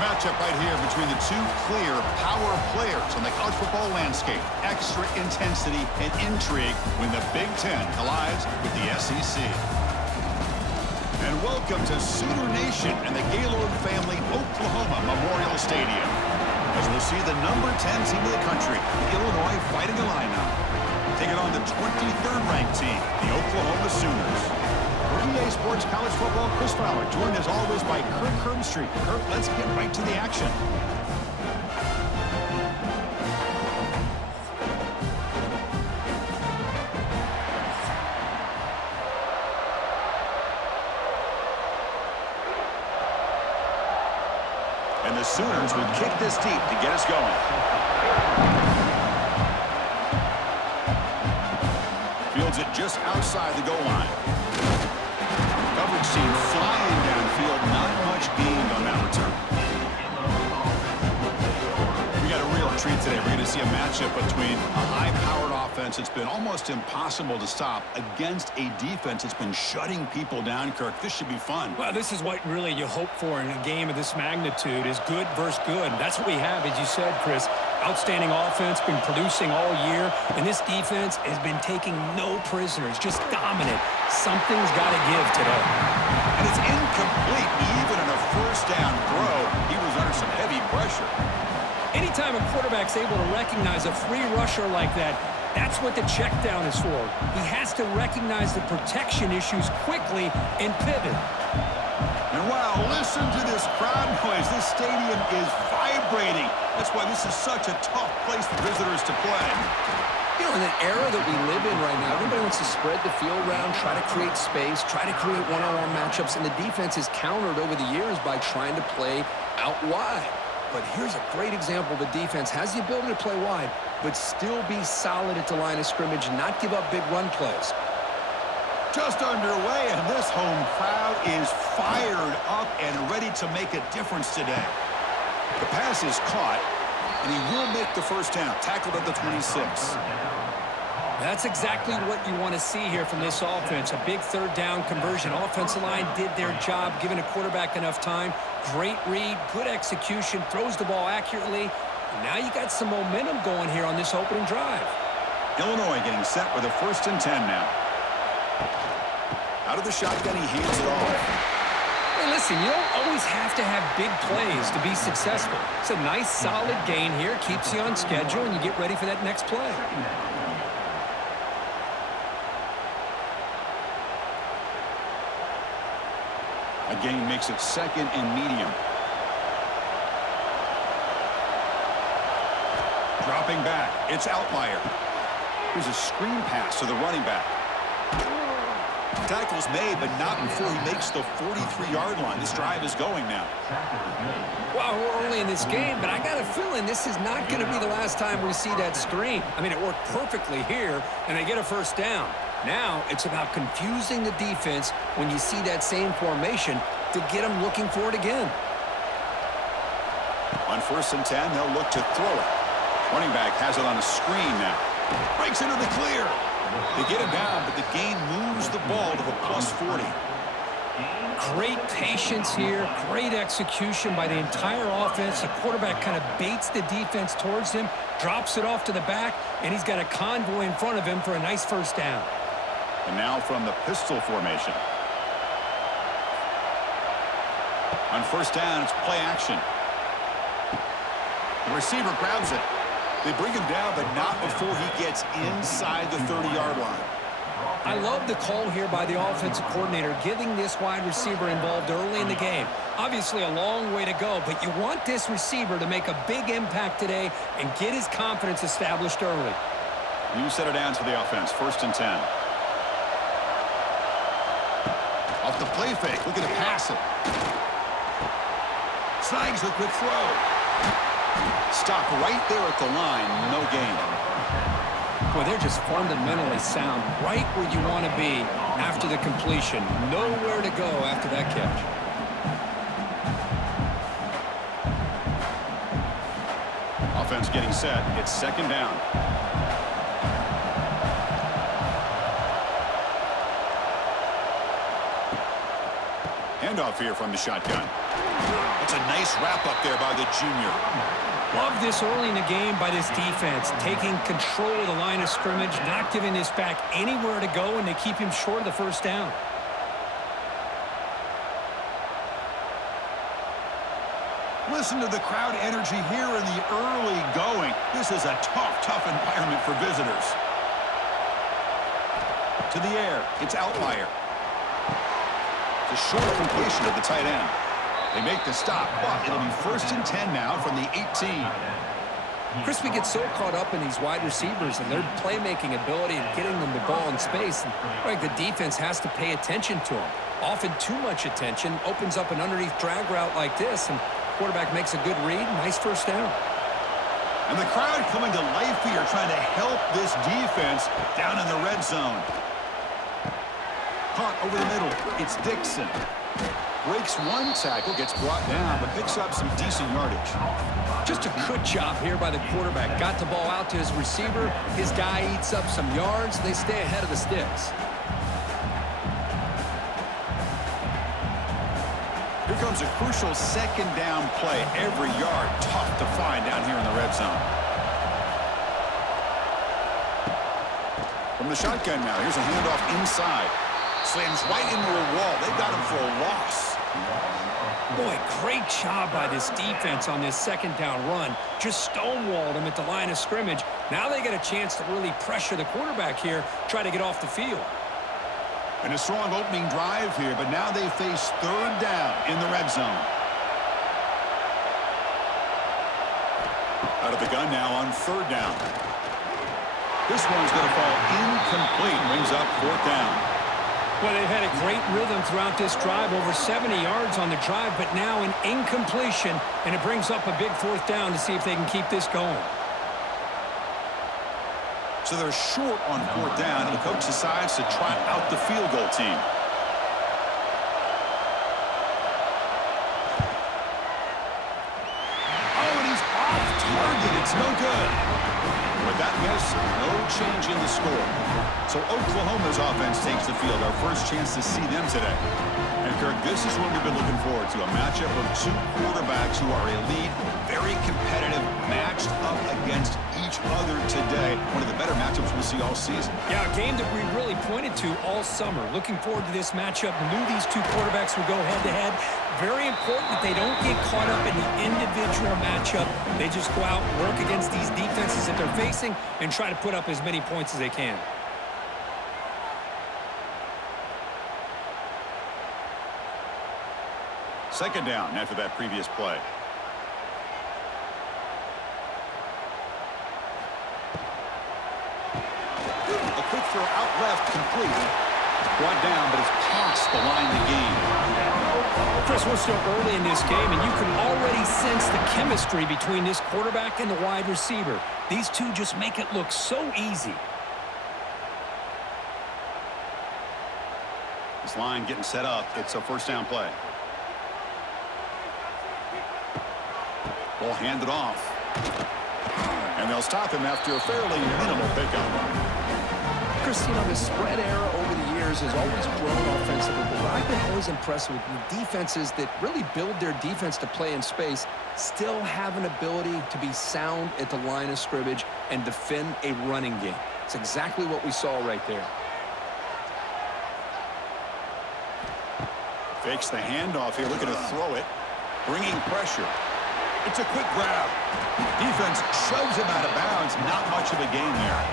Matchup right here between the two clear power players on the college football landscape. Extra intensity and intrigue when the Big Ten collides with the SEC. And welcome to Sooner Nation and the Gaylord Family Oklahoma Memorial Stadium, as we'll see the number 10 team of the country, Illinois Fighting Illini, taking on the 23rd ranked team, the Oklahoma Sooners. For EA Sports College Football, Chris Fowler, joined as always by Kirk Herbstreit. Kirk, let's get right to the action. And the Sooners will kick this deep to get us going. Fields it just outside the goal line. Coverage team flying downfield, not much gained on that return. We got a real treat today. We're going to see a matchup between a high-powered offense that's been almost impossible to stop against a defense that's been shutting people down, Kirk. This should be fun. Well, this is what really you hope for in a game of this magnitude, is good versus good. That's what we have, as you said, Chris. Outstanding offense, been producing all year, and this defense has been taking no prisoners, just dominant. Something's got to give today. And it's incomplete. Even in a first down throw, he was under some heavy pressure. Anytime a quarterback's able to recognize a free rusher like that, that's what the check down is for. He has to recognize the protection issues quickly and pivot. And wow, listen to this crowd noise. This stadium is vibrating. That's why this is such a tough place for visitors to play. You know, in the era that we live in right now, everybody wants to spread the field around, try to create space, try to create one-on-one matchups, and the defense is countered over the years by trying to play out wide. But here's a great example. The defense has the ability to play wide, but still be solid at the line of scrimmage and not give up big run plays. Just underway, and this home crowd is fired up and ready to make a difference today. The pass is caught, and he will make the first down, tackled at the 26. That's exactly what you want to see here from this offense. A big third down conversion. Offensive line did their job, giving a quarterback enough time. Great read, good execution, throws the ball accurately. And now you got some momentum going here on this opening drive. Illinois getting set with a 1st and 10 now. Out of the shotgun, he hands it off. Hey, listen, you don't always have to have big plays to be successful. It's a nice, solid gain here. Keeps you on schedule, and you get ready for that next play. A gain makes it 2nd and medium. Dropping back. It's Outlier. Here's a screen pass to the running back. Tackle's made, but not before he makes the 43-yard line. This drive is going now. Well, we're early in this game, but I got a feeling this is not going to be the last time we see that screen. I mean, it worked perfectly here, and they get a first down. Now it's about confusing the defense when you see that same formation to get them looking for it again. On 1st and 10, they'll look to throw it. Running back has it on a screen now. Breaks into the clear. They get him down, but the gain moves the ball to the +40. Great patience here, great execution by the entire offense. The quarterback kind of baits the defense towards him, drops it off to the back, and he's got a convoy in front of him for a nice first down. And now from the pistol formation. On 1st down, it's play action. The receiver grabs it. They bring him down, but not before he gets inside the 30-yard line. I love the call here by the offensive coordinator, getting this wide receiver involved early in the game. Obviously a long way to go, but you want this receiver to make a big impact today and get his confidence established early. You set it down to the offense, 1st and 10. Off the play fake, looking to pass it. Snags the quick throw. Stop right there at the line, no gain. Well, they're just fundamentally sound, right where you want to be after the completion. Nowhere to go after that catch. Offense getting set. It's 2nd down. Handoff here from the shotgun. A That's a nice wrap-up there by the junior. Love this early in the game by this defense, taking control of the line of scrimmage, not giving this back anywhere to go, and they keep him short of the first down. Listen to the crowd energy here in the early going. This is a tough environment for visitors. To the air, it's Outlier. It's a short completion of the tight end. They make the stop, but it'll be 1st and 10 now from the 18. Crispy gets so caught up in these wide receivers and their playmaking ability and getting them the ball in space. And like the defense has to pay attention to them. Often too much attention opens up an underneath drag route like this, and quarterback makes a good read. Nice first down. And the crowd coming to life here, trying to help this defense down in the red zone. Caught over the middle. It's Dixon. Breaks one tackle, gets brought down, but picks up some decent yardage. Just a good job here by the quarterback. Got the ball out to his receiver. His guy eats up some yards. They stay ahead of the Stix. Here comes a crucial 2nd down play. Every yard tough to find down here in the red zone. From the shotgun now, here's a handoff inside. Slams right into a wall. They got him for a loss. Boy, great job by this defense on this 2nd down run. Just stonewalled him at the line of scrimmage. Now they get a chance to really pressure the quarterback here, try to get off the field. And a strong opening drive here, but now they face 3rd down in the red zone. Out of the gun now on 3rd down. This one's going to fall incomplete. Brings up 4th down. Well, they've had a great rhythm throughout this drive, over 70 yards on the drive, but now an incompletion, and it brings up a big 4th down to see if they can keep this going. So they're short on 4th down, and the coach decides to trot out the field goal team. Oh, and he's off target. It's no good. With that miss, no change in the score. So Oklahoma's offense takes the field. Our first chance to see them today. And Kirk, this is what we've been looking forward to. A matchup of 2 quarterbacks who are elite, very competitive, matched up against each other today. One of the better matchups we'll see all season. Yeah, a game that we really pointed to all summer. Looking forward to this matchup. Knew these 2 quarterbacks would go head-to-head. Very important that they don't get caught up in the individual matchup. They just go out and work against these defenses that they're facing and try to put up as many points as they can. Second down after that previous play. A quick throw out left, complete. Brought down, but it's past the line of the game. Chris, we're still early in this game, and you can already sense the chemistry between this quarterback and the wide receiver. These 2 just make it look so easy. This line getting set up. It's a 1st down play. Ball handed off. And they'll stop him after a fairly minimal pickup. Chris, you know, the spread era over the years has always grown offensively, but what I've been always impressed with the defenses that really build their defense to play in space still have an ability to be sound at the line of scrimmage and defend a running game. It's exactly what we saw right there. Fakes the handoff here, looking to throw it. Bringing pressure. It's a quick grab. Defense shoves him out of bounds. Not much of a gain there.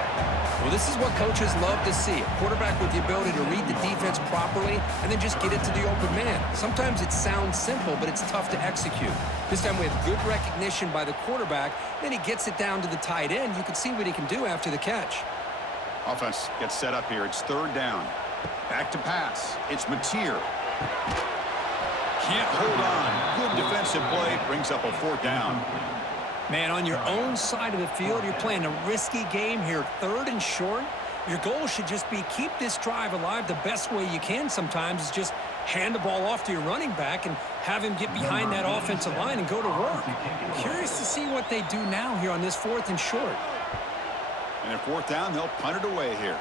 Well, this is what coaches love to see. A quarterback with the ability to read the defense properly and then just get it to the open man. Sometimes it sounds simple, but it's tough to execute. This time we have good recognition by the quarterback. Then he gets it down to the tight end. You can see what he can do after the catch. Offense gets set up here. It's 3rd down. Back to pass. It's Mateer. Can't hold on. Good defensive play. Brings up a 4th down. Man, on your own side of the field, you're playing a risky game here, 3rd and short. Your goal should just be keep this drive alive the best way you can sometimes is just hand the ball off to your running back and have him get behind that offensive line and go to work. Curious to see what they do now here on this 4th and short. And at 4th down, they'll punt it away here.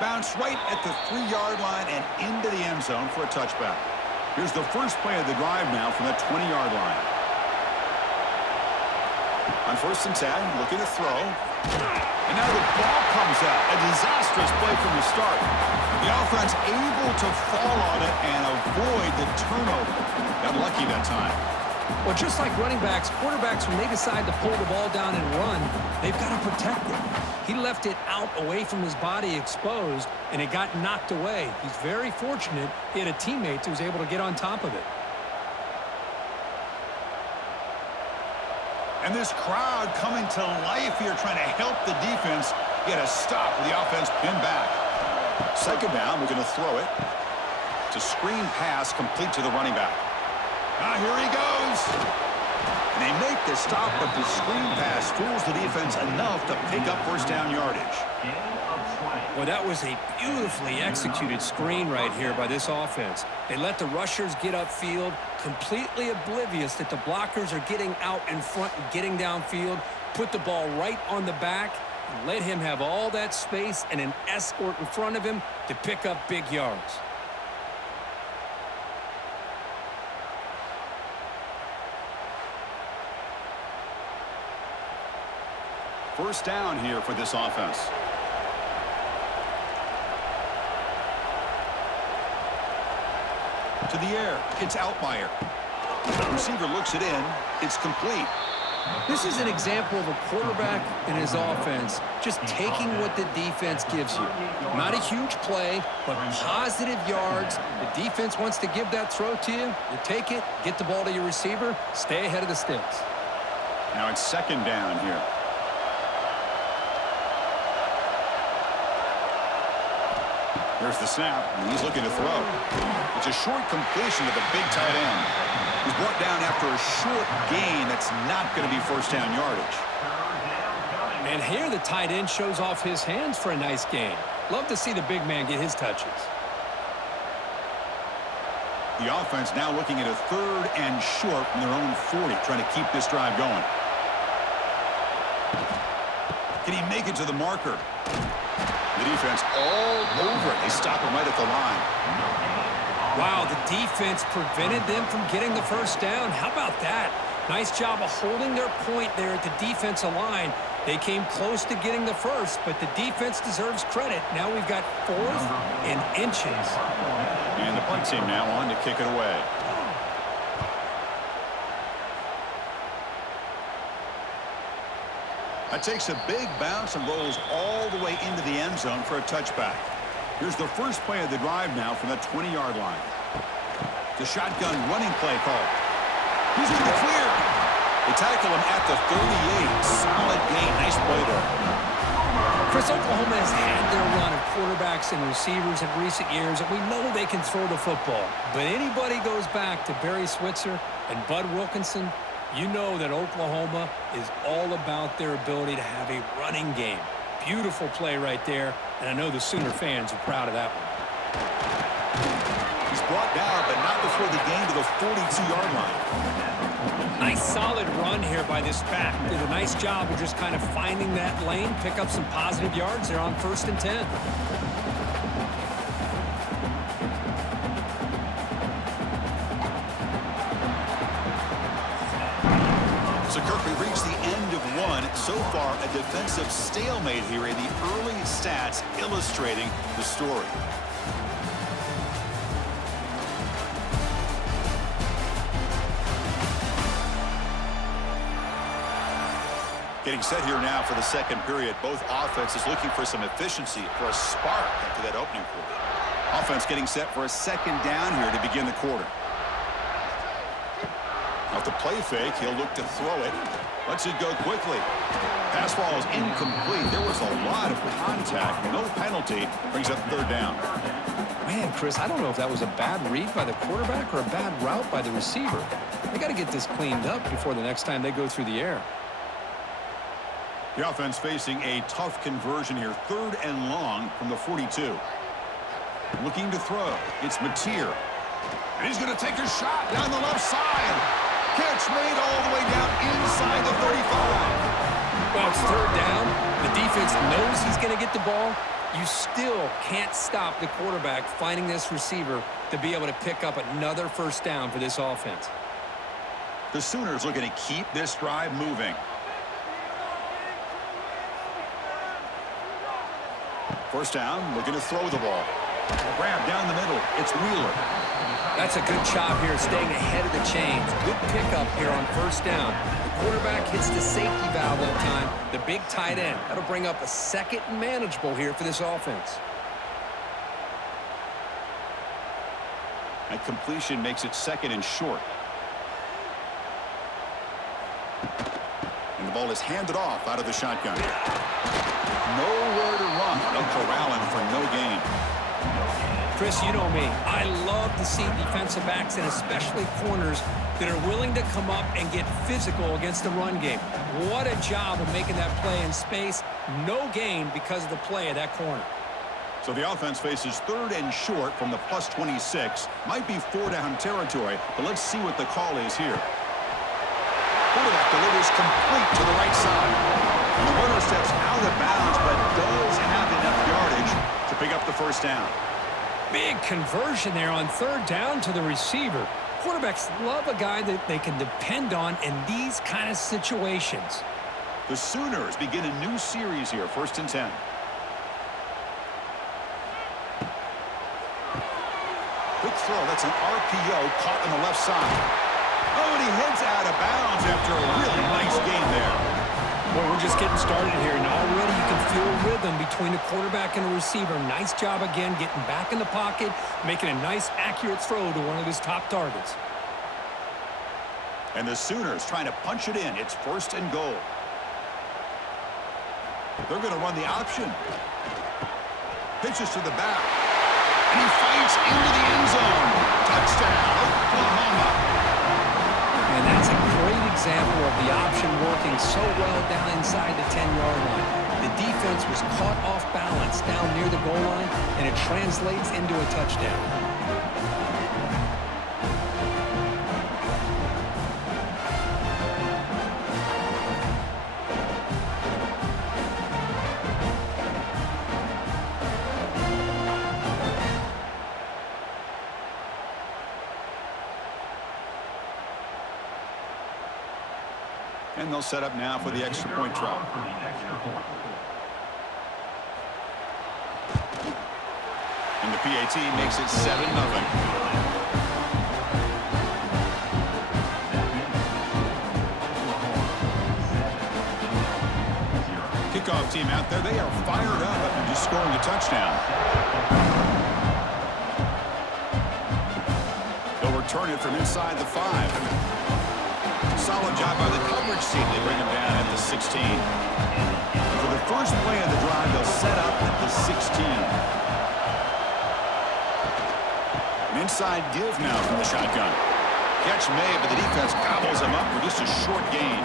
Bounce right at the 3-yard line and into the end zone for a touchback. Here's the first play of the drive now from the 20-yard line. On 1st and 10, looking to throw. And now the ball comes out. A disastrous play from the start. The offense able to fall on it and avoid the turnover. Got lucky that time. Well, just like running backs, quarterbacks, when they decide to pull the ball down and run, they've got to protect it. He left it out away from his body exposed, and it got knocked away. He's very fortunate he had a teammate who was able to get on top of it. And this crowd coming to life here, trying to help the defense get a stop with the offense pinned back. 2nd down, we're going to throw it. It's a screen pass complete to the running back. Here he goes. And they make the stop, but the screen pass fools the defense enough to pick up 1st down yardage. Well, that was a beautifully executed screen right here by this offense. They let the rushers get upfield, completely oblivious that the blockers are getting out in front and getting downfield, put the ball right on the back, and let him have all that space and an escort in front of him to pick up big yards. First down here for this offense. To the air, it's Outlier. Receiver looks it in. It's complete. This is an example of a quarterback and his offense just taking what the defense gives you. Not a huge play, but positive yards. The defense wants to give that throw to you. You take it, get the ball to your receiver, stay ahead of the sticks. Now it's 2nd down here. There's the snap, and he's looking to throw. It's a short completion to the big tight end. He's brought down after a short gain that's not going to be 1st down yardage. And here the tight end shows off his hands for a nice gain. Love to see the big man get his touches. The offense now looking at a 3rd and short from their own 40, trying to keep this drive going. Can he make it to the marker? The defense all over it. They stop him right at the line. Wow, the defense prevented them from getting the 1st down. How about that? Nice job of holding their point there at the defensive line. They came close to getting the 1st, but the defense deserves credit. Now we've got 4th and inches. And the punt team now on to kick it away. That takes a big bounce and rolls all the way into the end zone for a touchback. Here's the first play of the drive now from the 20-yard line. The shotgun running play call. He's in the clear. They tackle him at the 38. Solid gain. Nice play there. Chris, Oklahoma has had their run of quarterbacks and receivers in recent years, and we know they can throw the football. But anybody goes back to Barry Switzer and Bud Wilkinson, you know that Oklahoma is all about their ability to have a running game. Beautiful play right there, and I know the Sooner fans are proud of that one. He's brought down, but not before the gain to the 42-yard line. Nice solid run here by this back. Did a nice job of just kind of finding that lane, pick up some positive yards there on 1st and 10. So, Kirk, we reached the end of one. So far, a defensive stalemate here in the early stats illustrating the story. Getting set here now for the 2nd period. Both offenses looking for some efficiency, for a spark after that opening quarter. Offense getting set for a 2nd down here to begin the quarter. Off the play fake, he'll look to throw it. Lets it go quickly. Pass ball is incomplete. There was a lot of contact. No penalty. Brings up 3rd down. Man, Chris, I don't know if that was a bad read by the quarterback or a bad route by the receiver. They got to get this cleaned up before the next time they go through the air. The offense facing a tough conversion here. 3rd and long from the 42. Looking to throw. It's Mateer. And he's going to take a shot down the left side. Catch made all the way down inside the 35. Well, it's 3rd down. The defense knows he's going to get the ball. You still can't stop the quarterback finding this receiver to be able to pick up another first down for this offense. The Sooners looking to keep this drive moving. First down, looking to throw the ball. Grab down the middle. It's Wheeler. That's a good job here, staying ahead of the chains. Good pickup here on first down. The quarterback hits the safety valve that time. The big tight end. That'll bring up a second and manageable here for this offense. That completion makes it second and short. And the ball is handed off out of the shotgun. Nowhere to run. They'll corral him for no gain. Chris, you know me. I love to see defensive backs and especially corners that are willing to come up and get physical against the run game. What a job of making that play in space. No gain because of the play of that corner. So the offense faces third and short from the plus 26. Might be 4-down territory, but let's see what the call is here. Quarterback delivers complete to the right side. And the runner steps out of bounds, but does have enough yardage to pick up the first down. Big conversion there on third down to the receiver. Quarterbacks love a guy that they can depend on in these kind of situations. The Sooners begin a new series here, 1st and 10. Quick throw, that's an RPO caught on the left side. Oh, and he heads out of bounds after a really nice game there. Well, we're just getting started here, and already you can feel rhythm between the quarterback and the receiver. Nice job again, getting back in the pocket, making a nice, accurate throw to one of his top targets. And the Sooners trying to punch it in. It's 1st and goal. They're going to run the option. Pitches to the back. And he fights into the end zone. Touchdown, Oklahoma. And that's a great example of the option working so well down inside the 10-yard line. The defense was caught off balance down near the goal line, and it translates into a touchdown. And they'll set up now for the extra point try. And the PAT makes it 7-0. Kickoff team out there, they are fired up after just scoring a touchdown. They'll return it from inside the 5. Solid job by the coverage team. They bring him down at the 16. For the first play of the drive, they'll set up at the 16. An inside give now from the shotgun. Catch made, but the defense gobbles him up for just a short gain.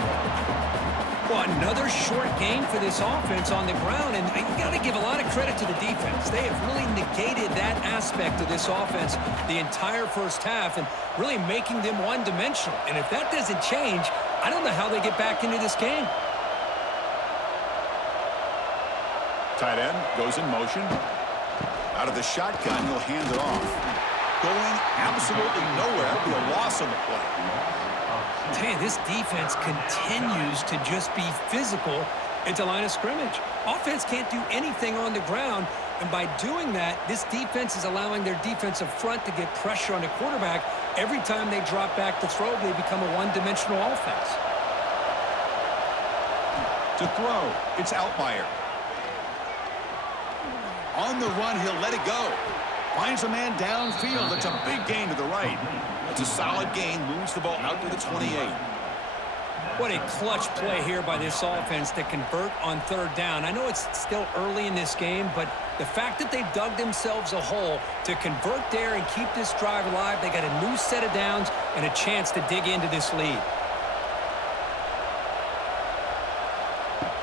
Well, another short gain for this offense on the ground, and you got to give a lot of credit to the defense. They have really negated that aspect of this offense the entire first half and really making them one-dimensional. And if that doesn't change, I don't know how they get back into this game. Tight end goes in motion. Out of the shotgun, he'll hand it off. Going absolutely nowhere. That'll be a loss on the play. Hey, this defense continues to just be physical at the line of scrimmage. Offense can't do anything on the ground, and by doing that, this defense is allowing their defensive front to get pressure on the quarterback. Every time they drop back to throw, they become a one-dimensional offense. To throw, it's Altmaier. On the run, he'll let it go. Finds a man downfield. It's a big gain to the right. It's a solid gain. Moves the ball out to the 28. What a clutch play here by this offense to convert on third down. I know it's still early in this game, but the fact that they've dug themselves a hole to convert there and keep this drive alive, they got a new set of downs and a chance to dig into this lead.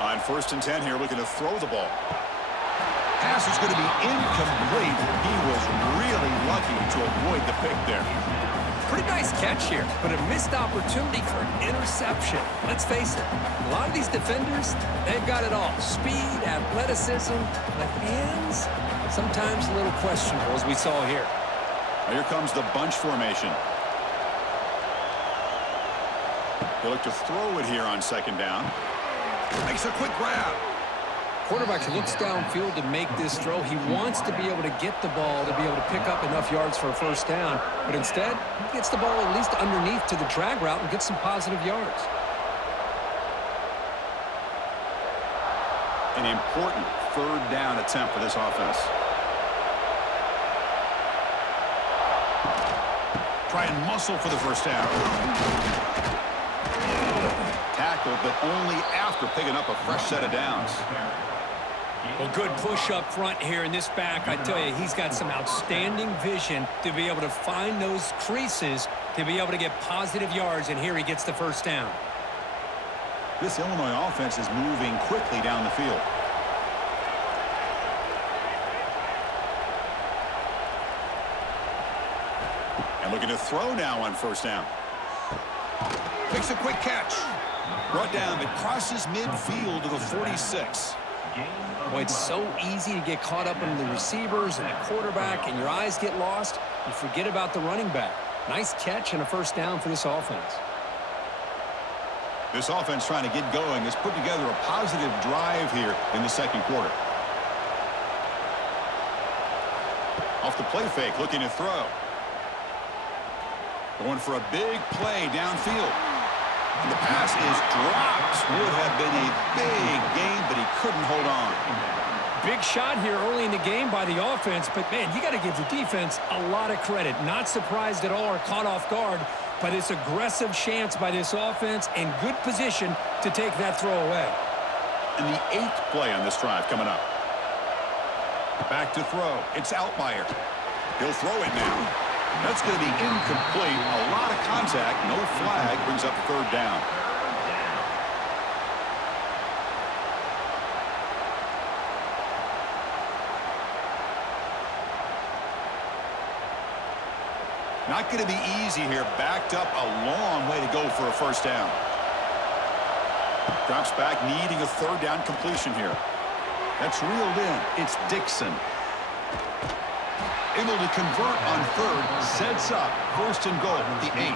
On 1st and 10 here, looking to throw the ball. Pass is going to be incomplete. He was really lucky to avoid the pick there. Pretty nice catch here, but a missed opportunity for an interception. Let's face it, a lot of these defenders, they've got it all. Speed, athleticism, but hands, sometimes a little questionable, as we saw here. Now here comes the bunch formation. They look to throw it here on second down. Makes a quick grab. Quarterback looks downfield to make this throw. He wants to be able to get the ball to be able to pick up enough yards for a first down. But instead, he gets the ball at least underneath to the drag route and gets some positive yards. An important third down attempt for this offense. Try and muscle for the first down. Tackle, but only after picking up a fresh set of downs. Well, good push up front here in this back. I tell you, he's got some outstanding vision to be able to find those creases to be able to get positive yards, and here he gets the first down. This Illinois offense is moving quickly down the field. And looking to throw now on first down. Makes a quick catch. Brought down, but crosses midfield to the 46. Boy, it's so easy to get caught up in the receivers and the quarterback, and your eyes get lost. You forget about the running back. Nice catch and a first down for this offense. This offense trying to get going has put together a positive drive here in the second quarter. Off the play fake, looking to throw. Going for a big play downfield. And the pass is dropped. Would have been a big gain, but he couldn't hold on. Big shot here early in the game by the offense, but, man, you got to give the defense a lot of credit. Not surprised at all or caught off guard by this aggressive chance by this offense and good position to take that throw away. And the 8th play on this drive coming up. Back to throw. It's Altmaier. He'll throw it now. That's going to be incomplete. A lot of contact. No flag. Brings up third down. Not going to be easy here. Backed up a long way to go for a first down. Drops back, needing a third down completion here. That's reeled in. It's Dixon. Able to convert on third. Sets up first and goal at the 8.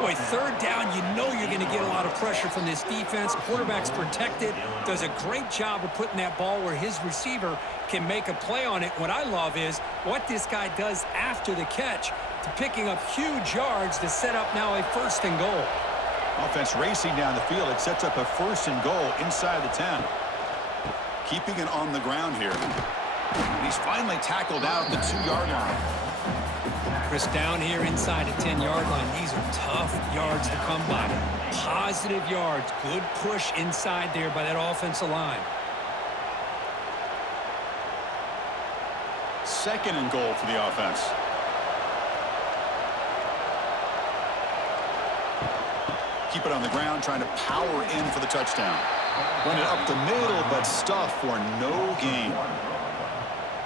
Boy, third down, you know you're going to get a lot of pressure from this defense. Quarterback's protected. Does a great job of putting that ball where his receiver can make a play on it. What I love is what this guy does after the catch to picking up huge yards to set up now a first and goal. Offense racing down the field. It sets up a first and goal inside the 10. Keeping it on the ground here. And he's finally tackled out at the 2-yard line. Chris, down here inside the 10-yard line. These are tough yards to come by. Positive yards. Good push inside there by that offensive line. Second and goal for the offense. Keep it on the ground, trying to power in for the touchdown. Run it up the middle, but stuff for no gain.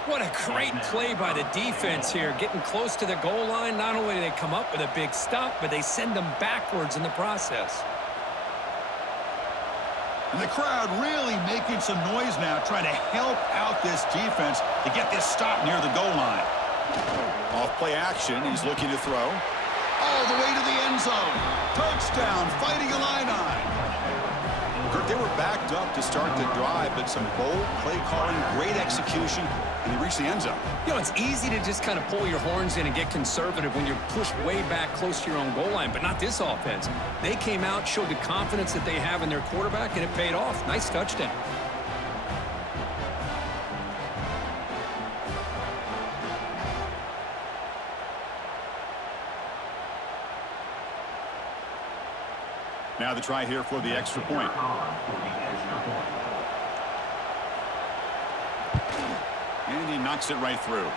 What a great play by the defense here. Getting close to the goal line, not only do they come up with a big stop, but they send them backwards in the process. And the crowd really making some noise now, trying to help out this defense to get this stop near the goal line. Off play action, he's looking to throw. All the way to the end zone. Touchdown, Fighting Illini. Kirk, they were backed up to start the drive, but some bold play calling, great execution, and they reached the end zone. You know, it's easy to just kind of pull your horns in and get conservative when you're pushed way back close to your own goal line, but not this offense. They came out, showed the confidence that they have in their quarterback, and it paid off. Nice touchdown. Now the try here for the extra point. And he knocks it right through.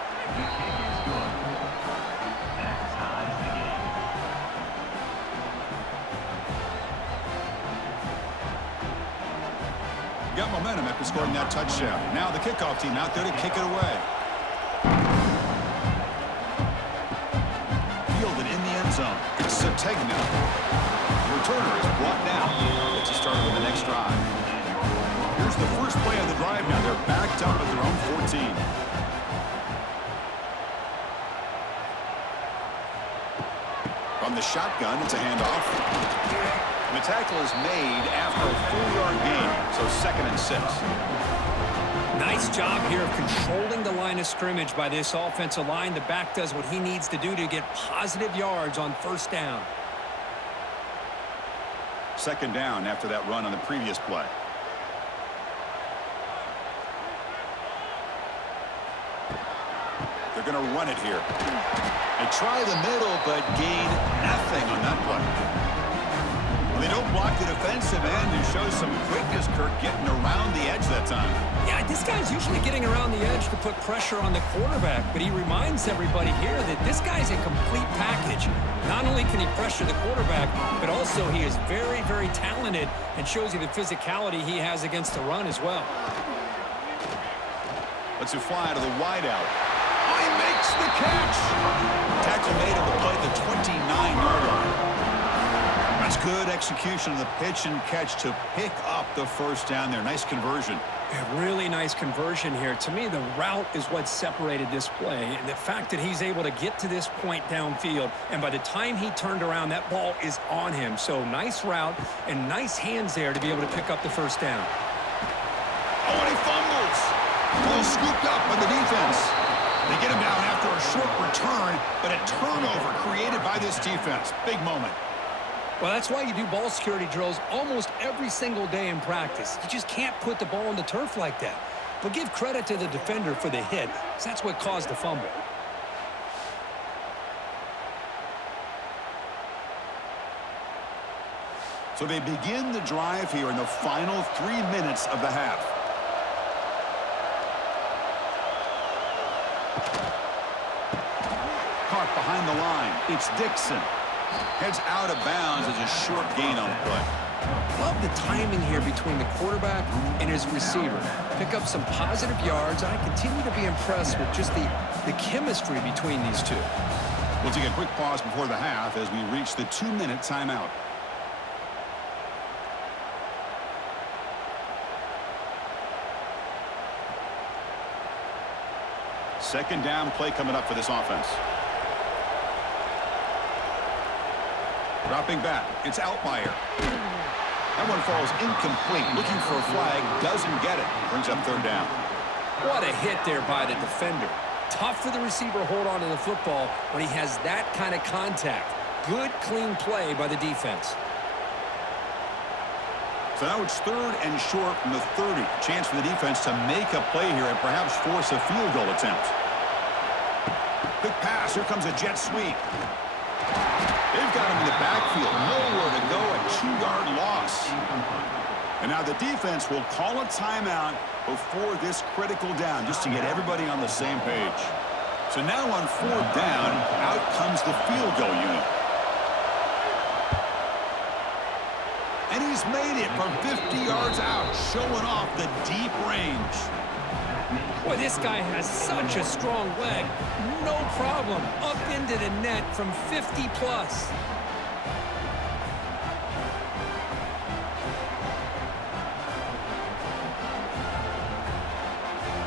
Got momentum after scoring that touchdown. Now the kickoff team out there to kick it away. Fielded in the end zone. It's Sategna. The returner is brought down. It's a start with the next drive. Here's the first play of the drive now. They're backed up at their own 14. From the shotgun, it's a handoff. And the tackle is made after a 4-yard gain, so 2nd and 6. Nice job here of controlling the line of scrimmage by this offensive line. The back does what he needs to do to get positive yards on first down. 2nd down after that run on the previous play. They're going to run it here. They try the middle, but gain nothing on that play. Well, they don't block the defensive end and show some quickness, Kirk, getting around the edge that time. Yeah, this guy's usually getting around the edge to put pressure on the quarterback, but he reminds everybody here that this guy's a complete package. Not only can he pressure the quarterback, but also he is very, very talented and shows you the physicality he has against the run as well. Lets it fly to the wideout. Oh, he makes the catch. Tackle made on the play at the 29-yard line. That's good execution of the pitch and catch to pick up the first down there. Nice conversion. A really nice conversion here. To me, the route is what separated this play. And the fact that he's able to get to this point downfield, and by the time he turned around, that ball is on him. So nice route and nice hands there to be able to pick up the first down. Oh, and he fumbles. Ball scooped up by the defense. They get him down after a short return, but a turnover created by this defense. Big moment. Well, that's why you do ball security drills almost every single day in practice. You just can't put the ball on the turf like that. But give credit to the defender for the hit, because that's what caused the fumble. So they begin the drive here in the final 3 minutes of the half. Caught behind the line. It's Dixon. Heads out of bounds as a short gain on the play. Love the timing here between the quarterback and his receiver. Pick up some positive yards, and I continue to be impressed with just the chemistry between these two. We'll take a quick pause before the half as we reach the 2-minute timeout. Second down play coming up for this offense. Dropping back, it's Altmaier. That one falls incomplete. Looking for a flag, doesn't get it. Brings up 3rd down. What a hit there by the defender. Tough for the receiver to hold on to the football when he has that kind of contact. Good, clean play by the defense. So now it's 3rd and short from the 30. Chance for the defense to make a play here and perhaps force a field goal attempt. Quick pass. Here comes a jet sweep. They've got him in the backfield. Nowhere to go. A 2-yard loss. And now the defense will call a timeout before this critical down just to get everybody on the same page. So now on 4th down, out comes the field goal unit. And he's made it from 50 yards out, showing off the deep range. Boy, this guy has such a strong leg. No problem. Up into the net from 50 plus.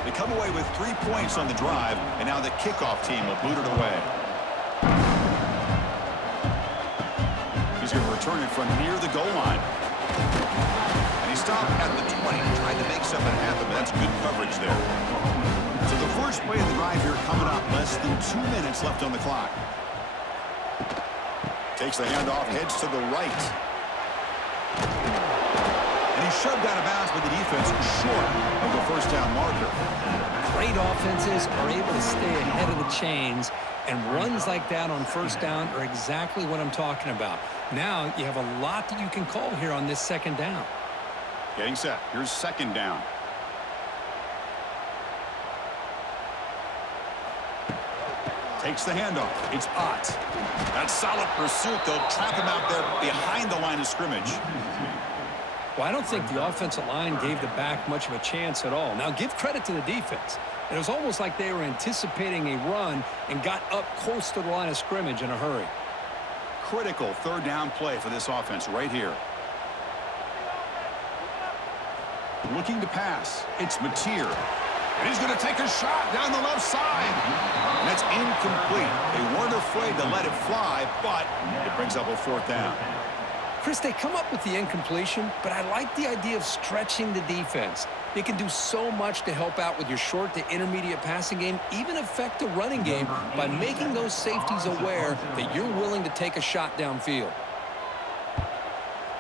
They come away with 3 points on the drive, and now the kickoff team will boot it away. He's going to return it from near the goal line. And he stopped at the 20, trying to make something happen, but that's good coverage there. So the first play of the drive here coming up, less than 2 minutes left on the clock. Takes the handoff, heads to the right. And he's shoved out of bounds by the defense, short of the first down marker. Great offenses are able to stay ahead of the chains, and runs like that on first down are exactly what I'm talking about. Now you have a lot that you can call here on this 2nd down. Getting set. Here's 2nd down. Takes the handoff. It's Ott. That's solid pursuit. They'll trap him out there behind the line of scrimmage. Well, I don't think the offensive line gave the back much of a chance at all. Now, give credit to the defense. It was almost like they were anticipating a run and got up close to the line of scrimmage in a hurry. critical third down play for this offense right here. Looking to pass. It's Mateer. And he's going to take a shot down the left side. And that's incomplete. They weren't afraid to let it fly, but it brings up a fourth down. Chris, they come up with the incompletion, but I like the idea of stretching the defense. They can do so much to help out with your short to intermediate passing game, even affect the running game by making those safeties aware that you're willing to take a shot downfield.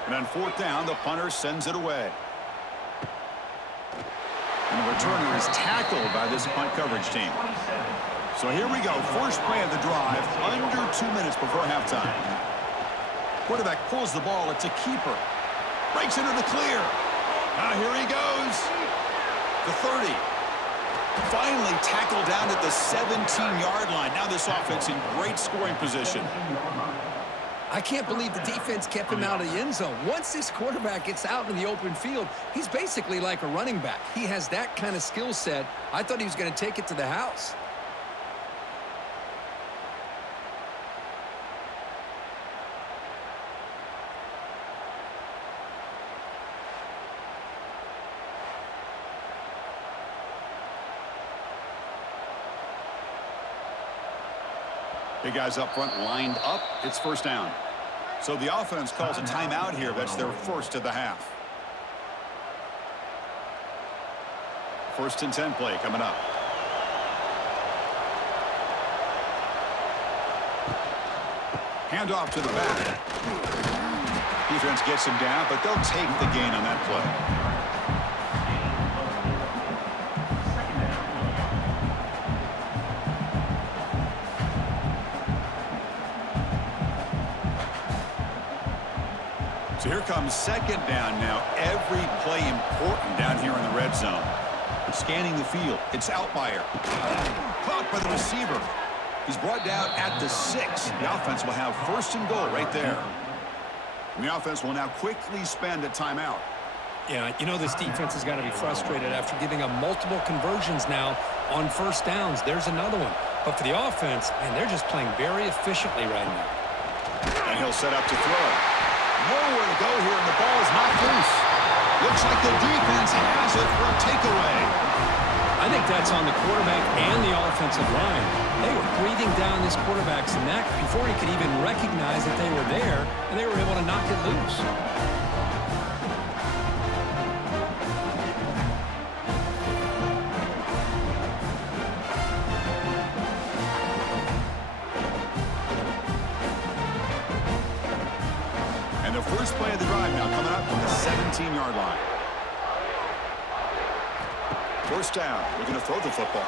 And on fourth down, the punter sends it away. And the returner is tackled by this punt coverage team. So here we go. First play of the drive, under 2 minutes before halftime. Quarterback pulls the ball. It's a keeper. Breaks into the clear. Now here he goes. The 30. Finally tackled down at the 17-yard line. Now this offense in great scoring position. I can't believe the defense kept him out of the end zone. Once this quarterback gets out in the open field, he's basically like a running back. He has that kind of skill set. I thought he was going to take it to the house. Big guys up front lined up. It's first down. So the offense calls a timeout here. That's their first of the half. First and 10 play coming up. Handoff to the back. Defense gets him down, but they'll take the gain on that play. So here comes second down now. Every play important down here in the red zone. Scanning the field. It's Outlier. Caught by the receiver. He's brought down at the 6. The offense will have first and goal right there. And the offense will now quickly spend a timeout. Yeah, you know this defense has got to be frustrated after giving up multiple conversions now on first downs. There's another one. But for the offense, man, they're just playing very efficiently right now. And he'll set up to throw. Nowhere to go here, and the ball is knocked loose. Looks like the defense has it for a takeaway. I think that's on the quarterback and the offensive line. They were breathing down this quarterback's neck before he could even recognize that they were there, and they were able to knock it loose. First play of the drive now coming up from the 17-yard line. First down. Looking to throw the football.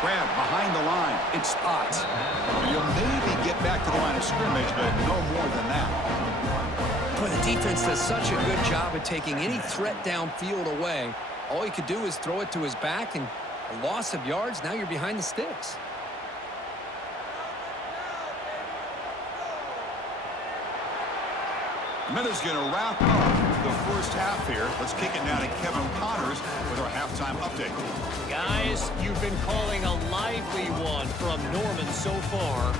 Grab behind the line. It's spots. And you'll maybe get back to the line of scrimmage, but no more than that. But the defense does such a good job at taking any threat downfield away. All you could do is throw it to his back, and a loss of yards, now you're behind the sticks. Minutes going to wrap up the first half here. Let's kick it now to Kevin Connors with our halftime update. Guys, you've been calling a lively one from Norman so far.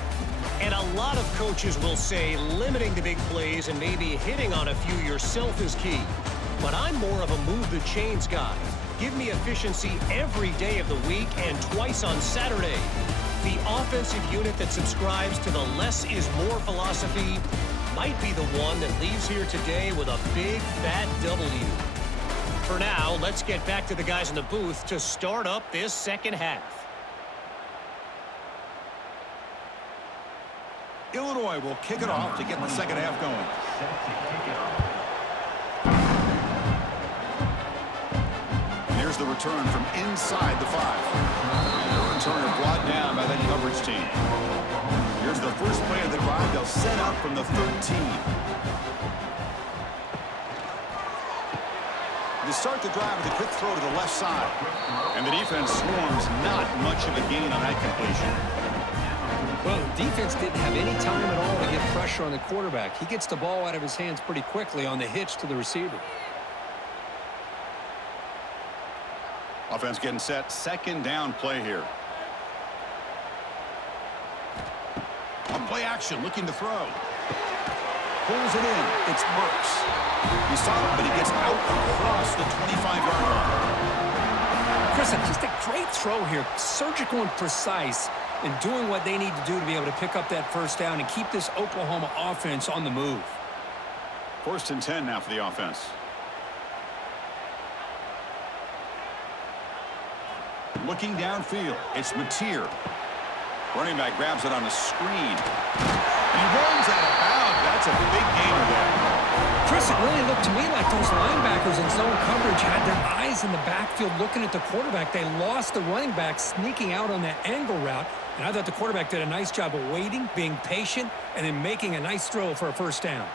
And a lot of coaches will say limiting the big plays and maybe hitting on a few yourself is key. But I'm more of a move the chains guy. Give me efficiency every day of the week and twice on Saturday. The offensive unit that subscribes to the less is more philosophy might be the one that leaves here today with a big fat W. For now, let's get back to the guys in the booth to start up this second half. Illinois will kick it off to get the second half going. Here's the return from inside the 5. The returner brought down by that coverage team. Here's the first play of the drive. They'll set up from the 13. They start the drive with a quick throw to the left side. And the defense swarms not much of a gain on that completion. Well, the defense didn't have any time at all to get pressure on the quarterback. He gets the ball out of his hands pretty quickly on the hitch to the receiver. Offense getting set. Second down play here. On play action, looking to throw. pulls it in. It's Burks. He saw it, but he gets out across the 25-yard line. Chris, just a great throw here. Surgical and precise in doing what they need to do to be able to pick up that first down and keep this Oklahoma offense on the move. 1st and 10 now for the offense. Looking downfield, it's Mateer. Running back grabs it on the screen. He runs out of bounds. That's a big gainer there. Chris, it really looked to me like those linebackers in zone coverage had their eyes in the backfield looking at the quarterback. They lost the running back sneaking out on that angle route. And I thought the quarterback did a nice job of waiting, being patient, and then making a nice throw for a first down.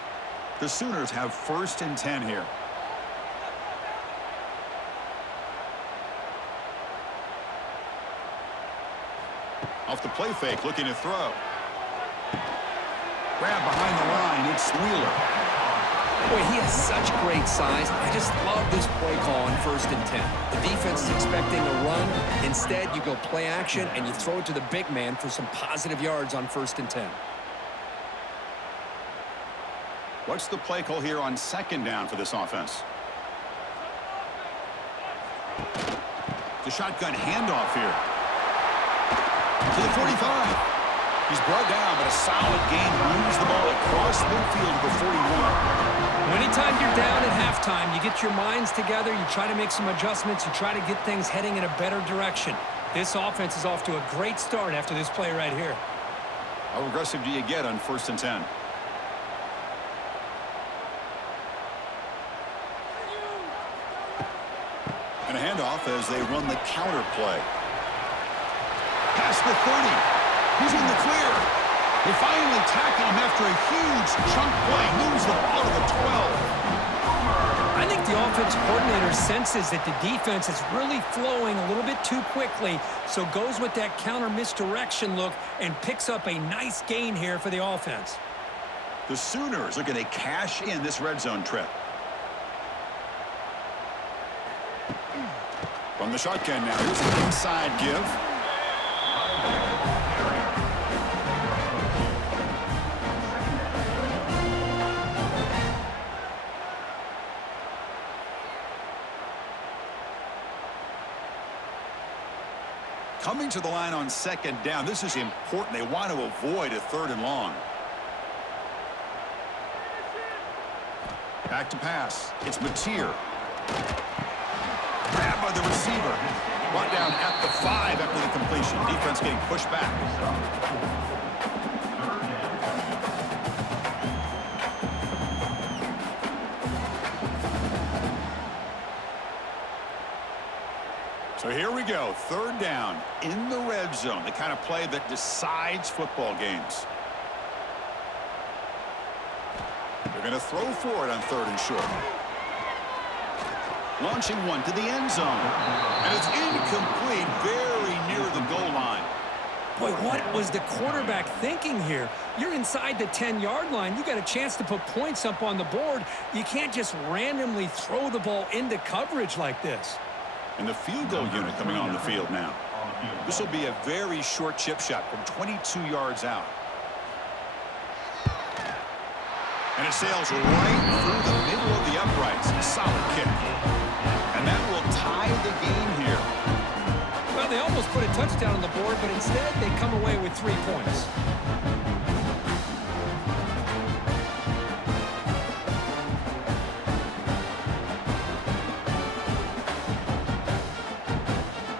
The Sooners have 1st and 10 here. Off the play fake, looking to throw. Grab behind the line, it's Wheeler. Boy, he has such great size. I just love this play call on 1st and 10. The defense is expecting a run. Instead, you go play action, and you throw it to the big man for some positive yards on 1st and 10. What's the play call here on 2nd down for this offense? The shotgun handoff here. To the 45. He's brought down, but a solid gain moves the ball across midfield to the 41. Anytime you're down at halftime, you get your minds together, you try to make some adjustments, you try to get things heading in a better direction. This offense is off to a great start after this play right here. How aggressive do you get on 1st and 10? And a handoff as they run the counter play. Past the 30. He's in the clear. They finally tackle him after a huge chunk play. Moves the ball to the 12. I think the offensive coordinator senses that the defense is really flowing a little bit too quickly, so goes with that counter misdirection look and picks up a nice gain here for the offense. The Sooners are going to cash in this red zone trip. From the shotgun now, here's an inside give. Coming to the line on 2nd down. This is important. They want to avoid a 3rd and long. Back to pass. It's Mateer. Grabbed by the receiver. Brought down at the 5 after the completion. Defense getting pushed back. So here we go, 3rd down in the red zone, the kind of play that decides football games. They're going to throw for it on 3rd and short. Launching one to the end zone. And it's incomplete, very near the goal line. Boy, what was the quarterback thinking here? You're inside the 10-yard line. You got a chance to put points up on the board. You can't just randomly throw the ball into coverage like this. And the field goal unit coming on the field now. This will be a very short chip shot from 22 yards out. And it sails right through the middle of the uprights. Solid kick. And that will tie the game here. Well, they almost put a touchdown on the board, but instead they come away with 3 points.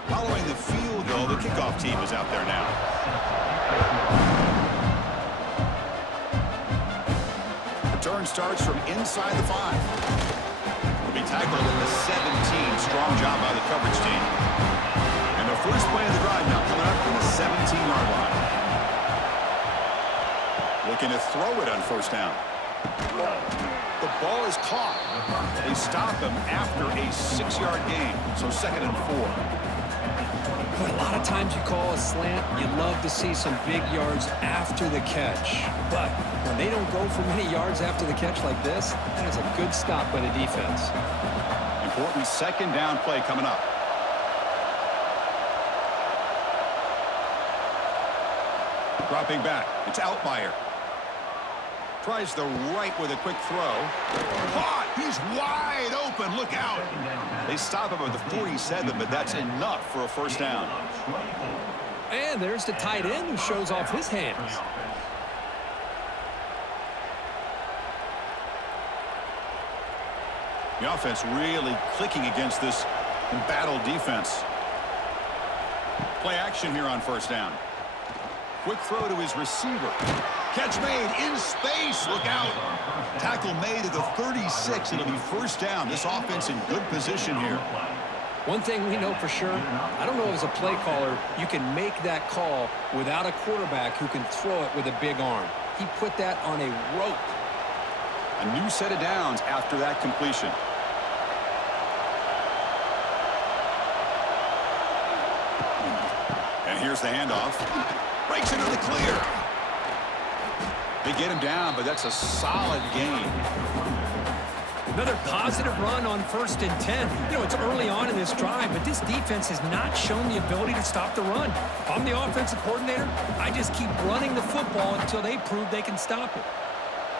Following the field goal, the kickoff team is out there now. Return starts from inside the 5. Will be tackled at the 17. Strong job by the coverage team. And the first play of the drive now coming up from the 17-yard line. Looking to throw it on 1st down. The ball is caught. They stop him after a 6-yard gain. So 2nd and 4. But a lot of times you call a slant, you love to see some big yards after the catch. But when they don't go for many yards after the catch like this, that is a good stop by the defense. Important 2nd down play coming up. Dropping back. It's Altmaier. Tries the right with a quick throw. Caught! He's wide open. Look out. They stop him at the 47, but that's enough for a first down. And there's the tight end who shows off his hands. The offense really clicking against this embattled defense. Play action here on first down. Quick throw to his receiver. Catch made in space. Look out. Tackle made at the 36. It'll be first down. This offense in good position here. One thing we know for sure, I don't know as a play caller, you can make that call without a quarterback who can throw it with a big arm. He put that on a rope. A new set of downs after that completion. And here's the handoff. Breaks into the clear. They get him down, but that's a solid gain. Another positive run on 1st and 10. You know, it's early on in this drive, but this defense has not shown the ability to stop the run. If I'm the offensive coordinator, I just keep running the football until they prove they can stop it.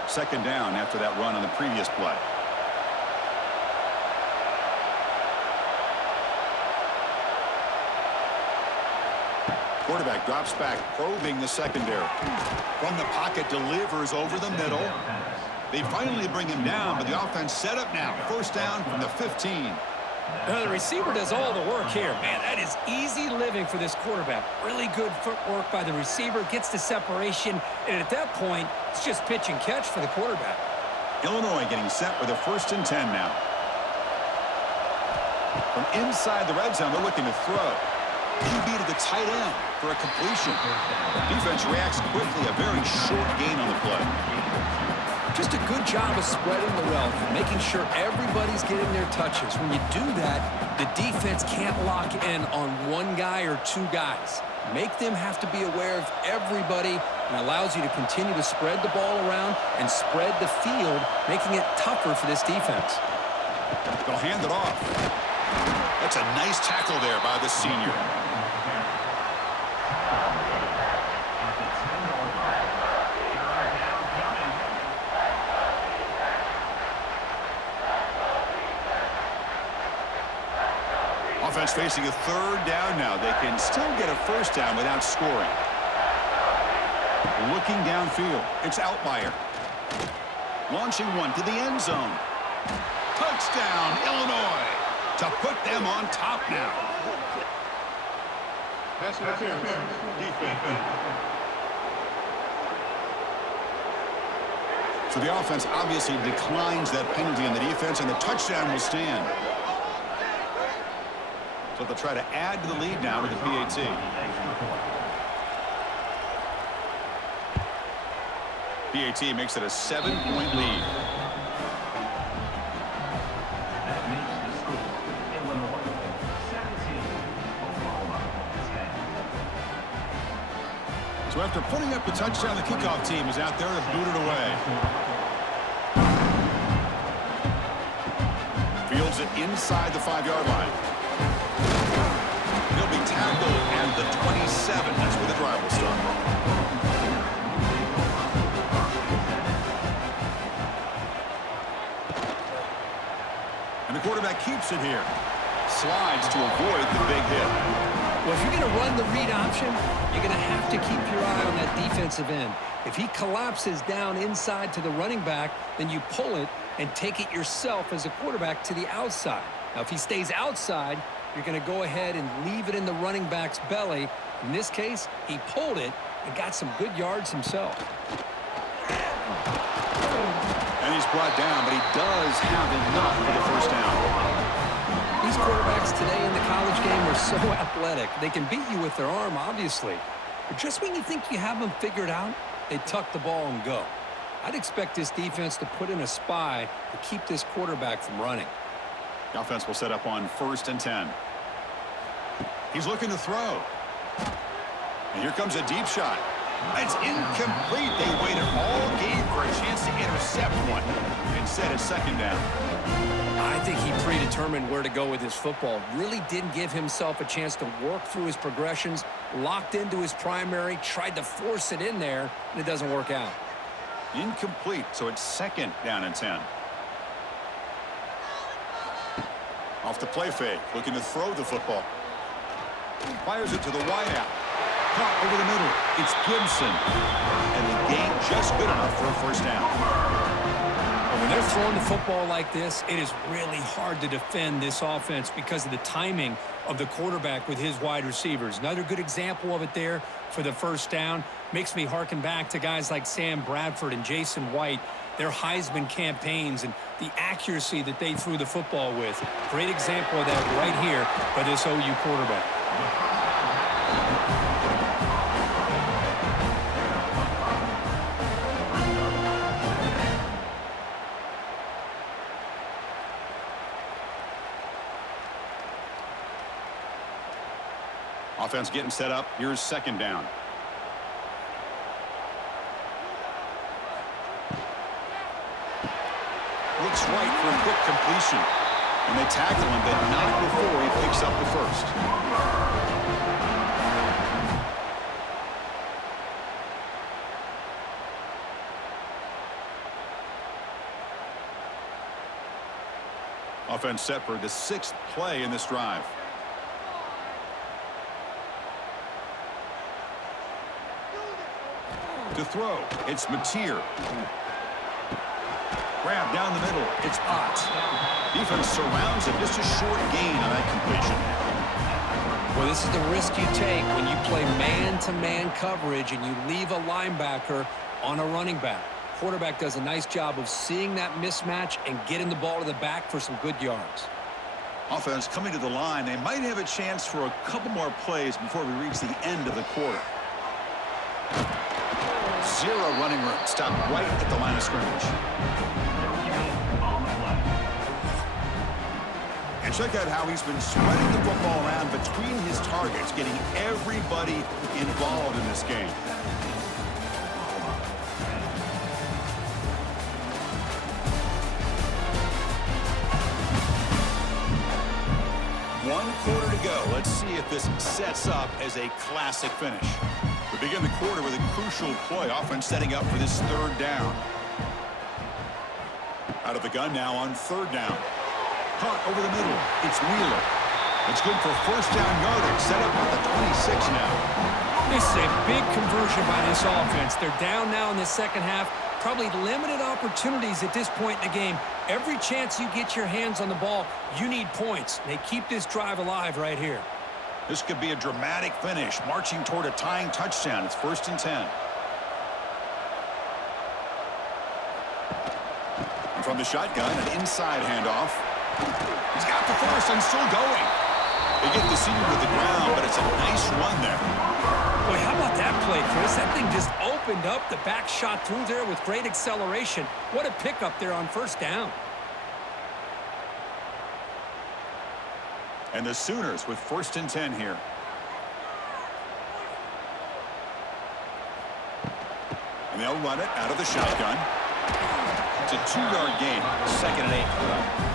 Second down after that run on the previous play. Quarterback drops back, probing the secondary. From the pocket, delivers over the middle. They finally bring him down, but the offense set up now. First down from the 15. The receiver does all the work here. Man, that is easy living for this quarterback. Really good footwork by the receiver, gets the separation, and at that point, it's just pitch and catch for the quarterback. Illinois getting set with a 1st and 10 now. From inside the red zone, they're looking to throw. QB to the tight end for a completion. Defense reacts quickly, a very short gain on the play. Just a good job of spreading the wealth, making sure everybody's getting their touches. When you do that, the defense can't lock in on one guy or two guys. Make them have to be aware of everybody, and allows you to continue to spread the ball around and spread the field, making it tougher for this defense. They'll hand it off. That's a nice tackle there by the senior. Offense facing a 3rd down now. They can still get a first down without scoring. Looking downfield. It's Outlier. Launching one to the end zone. Touchdown, Illinois. To put them on top now. Pass interference. Defense. So the offense obviously declines that penalty on the defense, and the touchdown will stand. So they'll try to add to the lead now with the PAT. PAT makes it a 7-point lead. So after putting up the touchdown, the kickoff team is out there to boot it away. Fields it inside the 5-yard line. He'll be tackled at the 27. That's where the drive will start. And the quarterback keeps it here. Slides to avoid the big hit. Well, if you're going to run the read option, you're going to have to keep your eye on that defensive end. If he collapses down inside to the running back, then you pull it and take it yourself as a quarterback to the outside. Now, if he stays outside, you're going to go ahead and leave it in the running back's belly. In this case, he pulled it and got some good yards himself. And he's brought down, but he does have enough for the first down. These quarterbacks today in the college game are so athletic. They can beat you with their arm, obviously. But just when you think you have them figured out, they tuck the ball and go. I'd expect this defense to put in a spy to keep this quarterback from running. The offense will set up on 1st and 10. He's looking to throw. And here comes a deep shot. It's incomplete. They waited all game for a chance to intercept one. Instead, it's 2nd down. I think he predetermined where to go with his football. Really didn't give himself a chance to work through his progressions. Locked into his primary, tried to force it in there, and it doesn't work out. Incomplete, so it's 2nd down and 10. Off the play fake, looking to throw the football. Fires it to the wideout. Caught over the middle. It's Gibson. And the game just good enough for a first down. When they're throwing the football like this, it is really hard to defend this offense because of the timing of the quarterback with his wide receivers. Another good example of it there for the first down. Makes me harken back to guys like Sam Bradford and Jason White, their Heisman campaigns and the accuracy that they threw the football with. Great example of that right here by this OU quarterback. Offense getting set up. Here's 2nd down. Looks right for a quick completion. And they tackle him, but not before he picks up the first. Offense set for the 6th play in this drive. To throw, it's Mateer. Grab down the middle, it's Ott. Defense surrounds him, just a short gain on that completion. Well, this is the risk you take when you play man-to-man coverage and you leave a linebacker on a running back. Quarterback does a nice job of seeing that mismatch and getting the ball to the back for some good yards. Offense coming to the line. They might have a chance for a couple more plays before we reach the end of the quarter. 0 running room. Stopped right at the line of scrimmage. And check out how he's been spreading the football around between his targets, getting everybody involved in this game. One quarter to go. Let's see if this sets up as a classic finish. We begin the quarter with a crucial play. Offense setting up for this 3rd down. Out of the gun now on 3rd down. Caught over the middle. It's Wheeler. It's good for first down yardage. Set up at the 26 now. This is a big conversion by this offense. They're down now in the second half. Probably limited opportunities at this point in the game. Every chance you get your hands on the ball, you need points. They keep this drive alive right here. This could be a dramatic finish, marching toward a tying touchdown. It's 1st and 10. And from the shotgun, an inside handoff. He's got the first and still going. They get the senior to the ground, but it's a nice run there. Boy, how about that play, Chris? That thing just opened up. The back shot through there with great acceleration. What a pickup there on first down. And the Sooners with 1st and 10 here. And they'll run it out of the shotgun. It's a 2-yard gain. 2nd and 8.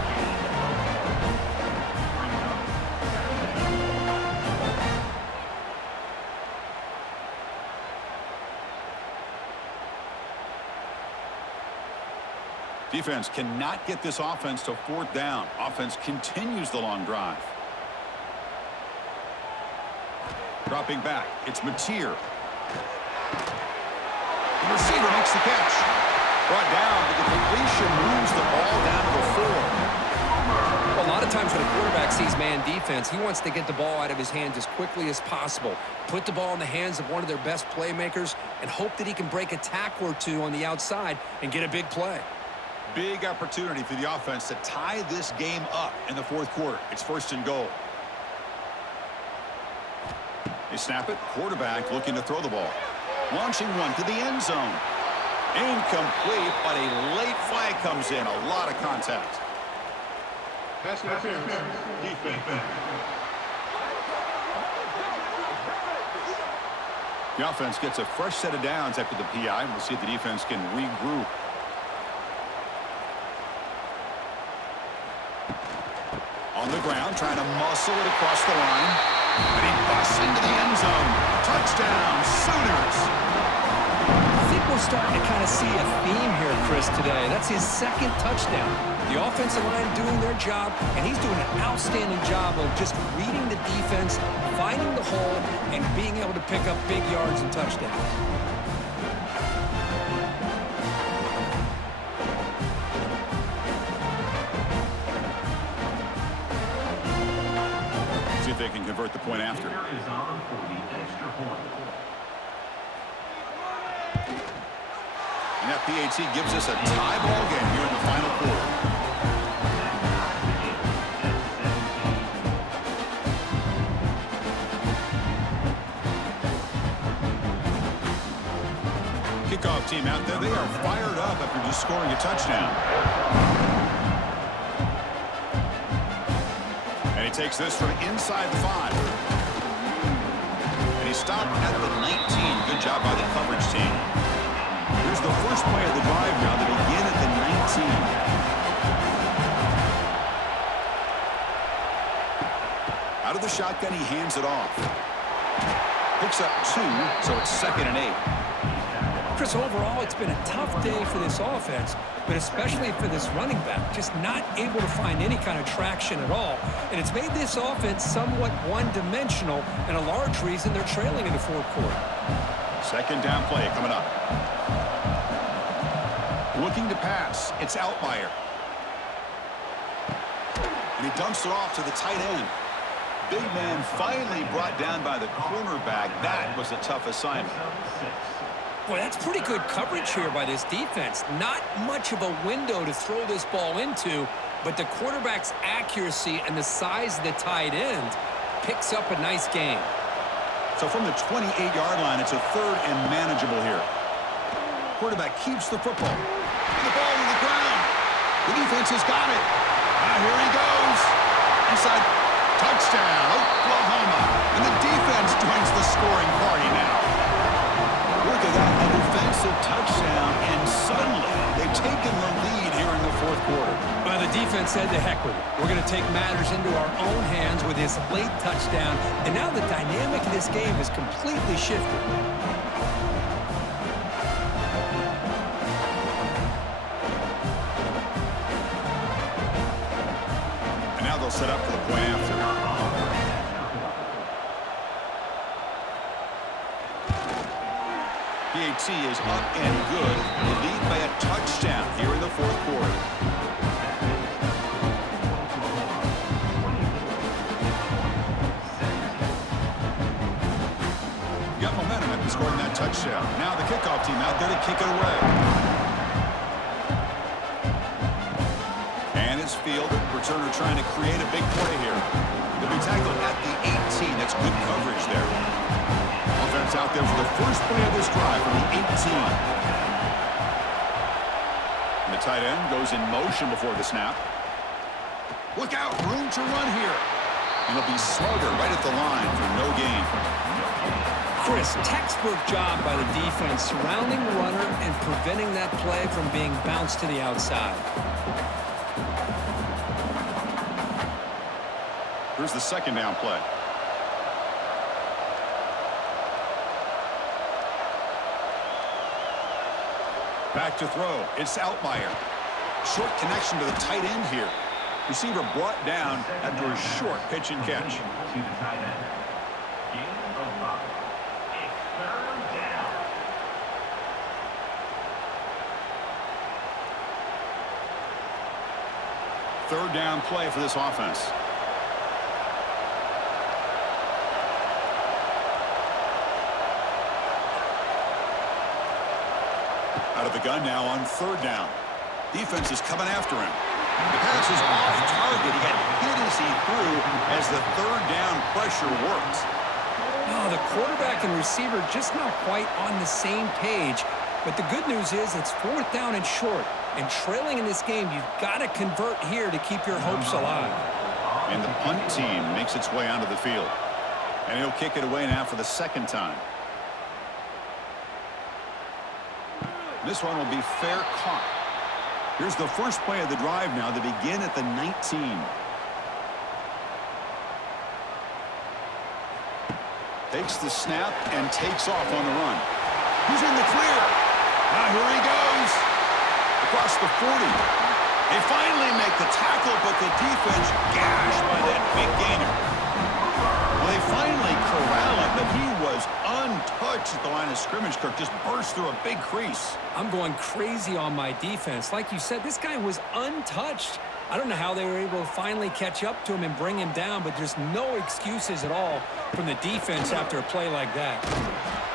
Defense cannot get this offense to 4th down. Offense continues the long drive. Dropping back, it's Mateer. The receiver makes the catch. Brought down, but the completion moves the ball down to the 4. Well, a lot of times when a quarterback sees man defense, he wants to get the ball out of his hands as quickly as possible. Put the ball in the hands of one of their best playmakers and hope that he can break a tackle or two on the outside and get a big play. Big opportunity for the offense to tie this game up in the 4th quarter. It's 1st and goal. They snap it. Quarterback looking to throw the ball. Launching one to the end zone. Incomplete, but a late flag comes in. A lot of contact. Pass interference. Defense. The offense gets a fresh set of downs after the PI. We'll see if the defense can regroup. On the ground, trying to muscle it across the line. And he busts into the end zone. Touchdown, Sooners. think we're starting to kind of see a theme here, Chris, today. That's his second touchdown. The offensive line doing their job, and he's doing an outstanding job of just reading the defense, finding the hole, and being able to pick up big yards and touchdowns. See if they can convert the point after. Is on for the extra point. And that PAT gives us a tie ball game here in the final quarter. Kickoff team out there, they are fired up after just scoring a touchdown. And he takes this from inside the 5. And he stopped at the 19. Good job by the coverage team. Here's the first play of the drive now. They begin at the 19. Out of the shotgun, he hands it off. Picks up 2, so it's 2nd and 8. Chris, overall, it's been a tough day for this offense, but especially for this running back, just not able to find any kind of traction at all. And it's made this offense somewhat one-dimensional, and a large reason they're trailing in the fourth quarter. Second down play coming up. Looking to pass. It's Altmaier. And he dumps it off to the tight end. Big man finally brought down by the cornerback. That was a tough assignment. Boy, that's pretty good coverage here by this defense. Not much of a window to throw this ball into, but the quarterback's accuracy and the size of the tight end picks up a nice gain. So from the 28-yard line, it's a 3rd and manageable here. Quarterback keeps the football. The ball to the ground. The defense has got it. Now here he goes. Inside. Touchdown, Oklahoma. And the defense joins the scoring party now. Look at that, a defensive touchdown, and suddenly they've taken the lead here in the fourth quarter. Well, the defense said to heck with it. We're going to take matters into our own hands with this late touchdown, and now the dynamic of this game has completely shifted. And now they'll set up for the point after. PAT is up and good. They lead by a touchdown here in the fourth quarter. Got momentum after scoring that touchdown. Now the kickoff team out there to kick it away. And it's fielded. Returner trying to create a big play here. They'll be tackled at the 18. That's good coverage there. Offense out there for the first play of this drive from the 18. And the tight end goes in motion before the snap. Look out, room to run here. And he'll be smarter right at the line for no gain. Chris, textbook job by the defense surrounding the runner and preventing that play from being bounced to the outside. Here's the second down play. Back to throw. It's Altmaier. Short connection to the tight end here. Receiver brought down after a short pitch and catch. To the tight end. Gain of 5. It's 3rd down. Third down play for this offense. Out of the gun now on 3rd down. Defense is coming after him. The pass is off target. He got hit as he threw as the 3rd down pressure works. Oh, the quarterback and receiver just not quite on the same page. But the good news is it's 4th down and short. And trailing in this game, you've got to convert here to keep your hopes alive. And the punt team makes its way onto the field. And he'll kick it away now for the 2nd time. This one will be fair caught. Here's the first play of the drive now. They begin at the 19. Takes the snap and takes off on the run. He's in the clear. Now here he goes. Across the 40. They finally make the tackle, but the defense gashed by that big gainer. Well, they finally corral him, but he was untouched at the line of scrimmage. Kirk just burst through a big crease. I'm going crazy on my defense. Like you said, this guy was untouched. I don't know how they were able to finally catch up to him and bring him down, but there's no excuses at all from the defense after a play like that.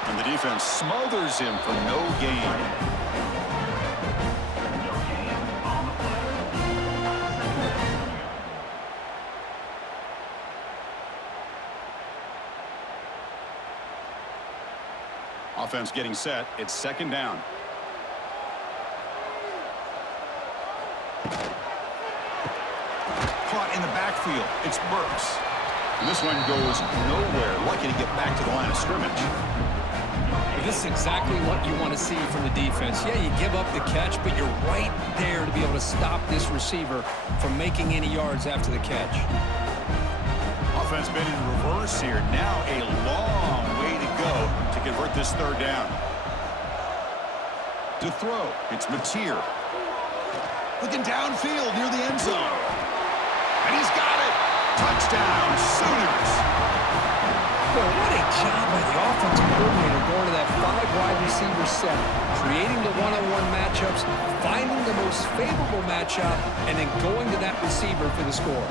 And the defense smothers him for no gain. Offense getting set. It's second down. Caught in the backfield. It's Burks. And this one goes nowhere. Lucky to get back to the line of scrimmage. This is exactly what you want to see from the defense. Yeah, you give up the catch, but you're right there to be able to stop this receiver from making any yards after the catch. Offense been in reverse here. Now a long way to go to convert this third down. To throw, it's Mateer. Looking downfield near the end zone. And he's got it. Touchdown, Sooners. Boy, what a job by the offensive coordinator going to that 5-wide receiver set, creating the one-on-one matchups, finding the most favorable matchup, and then going to that receiver for the score.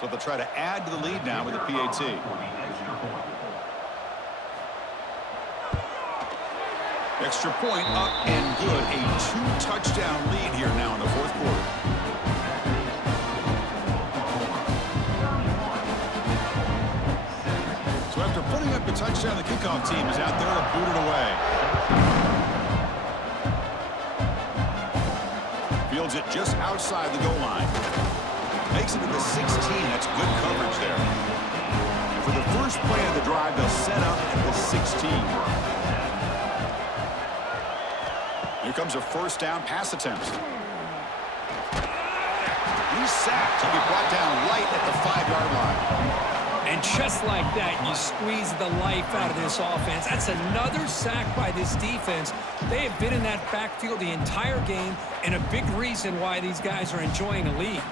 So they'll try to add to the lead now with the PAT. Extra point up and good. A 2-touchdown lead here now in the fourth quarter. So after putting up the touchdown, the kickoff team is out there to boot it away. Fields it just outside the goal line. Makes it to the 16. That's good coverage there. And for the first play of the drive, they'll set up at the 16. Here comes a first down pass attempt. He's sacked. He'll be brought down right at the 5-yard line. And just like that, you squeeze the life out of this offense. That's another sack by this defense. They have been in that backfield the entire game, and a big reason why these guys are enjoying a lead.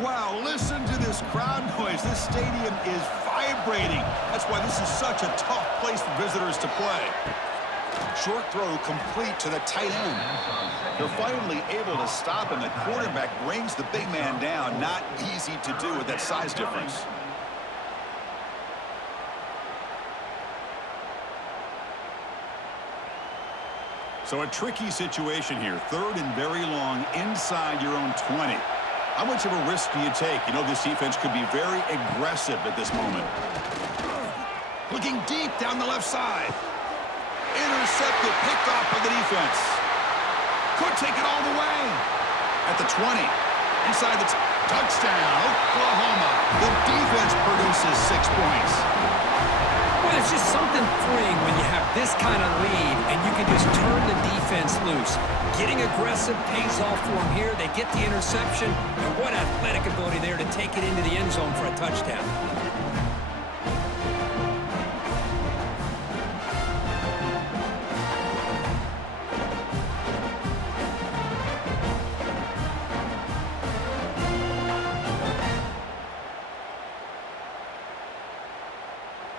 Wow, listen to this crowd noise. This stadium is vibrating. That's why this is such a tough place for visitors to play. Short throw complete to the tight end. They're finally able to stop him. The quarterback brings the big man down. Not easy to do with that size difference. So a tricky situation here. Third and very long inside your own 20. How much of a risk do you take? You know this defense could be very aggressive at this moment. Looking deep down the left side. Intercepted, picked off by the defense. Could take it all the way. At the 20. Inside the touchdown, Oklahoma. The defense produces 6 points. Well, there's just something freeing when you have this kind of lead and you can just turn the defense loose. Getting aggressive pays off for them here. They get the interception, and what athletic ability there to take it into the end zone for a touchdown.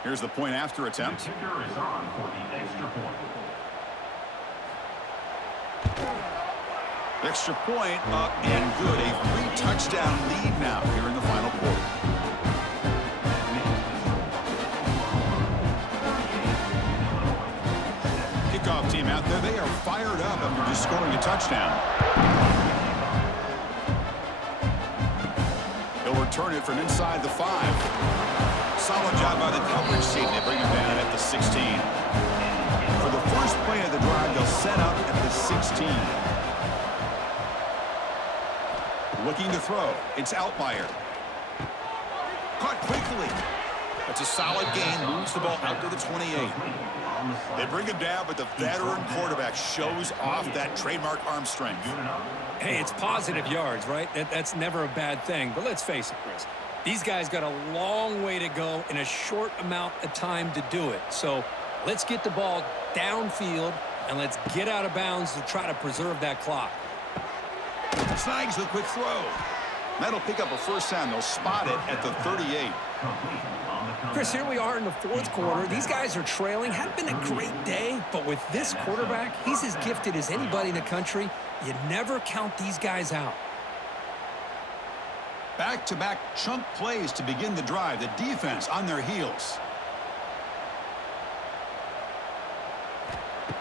Here's the point after attempt. The kicker is on for the extra point. Extra point up and good. A 3-touchdown lead now here in the final quarter. Kickoff team out there. They are fired up after just scoring a touchdown. He'll return it from inside the 5. Solid job by the coverage team. They bring him down at the 16. For For the first play of the drive, they'll set up at the 16. Looking to throw. It's Outlier. Caught quickly. That's a solid gain. Moves the ball out to the 28. They bring him down, but the veteran quarterback shows off that trademark arm strength. Hey, it's positive yards, right? That's never a bad thing. But let's face it, Chris. These guys got a long way to go in a short amount of time to do it. So let's get the ball downfield, and let's get out of bounds to try to preserve that clock. Snags the quick throw. That'll pick up a first down. They'll spot it at the 38. Chris, here we are in the fourth quarter. These guys are trailing. Hadn't been a great day, but with this quarterback, he's as gifted as anybody in the country. You never count these guys out. Back-to-back chunk plays to begin the drive. The defense on their heels.